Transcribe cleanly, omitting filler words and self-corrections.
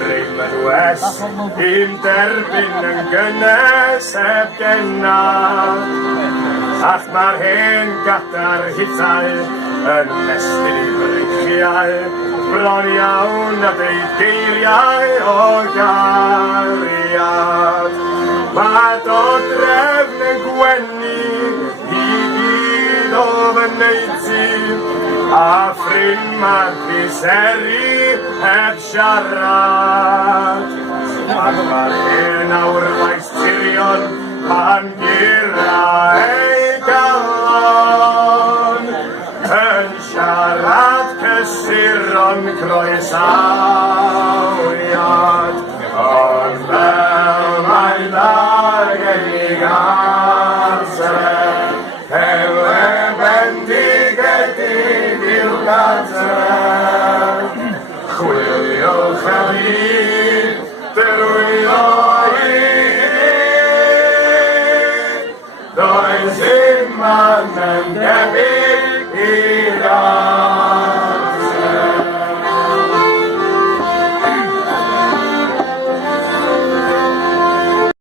Ar ein mynwes i'n derbyn yn gynnes heb gennaf. Ach mae'r hen gadar hitau yn mestyn i brychiau, bron iawn a deud geiriau o gariad. Mae do drefn yn gwenu i gyd o fy neiti, a ffrind mae'n piseri heb siarad. Ac mae'r hen awrlais tirion pan gira ei galon, yn siarad cysuron croesawiad. Ond fel mae'n ddargenig amser, hewe bendigedig i'w gadr. Chwiliwch am hyd, dyrwyddo i hyd, does dim man yn debyg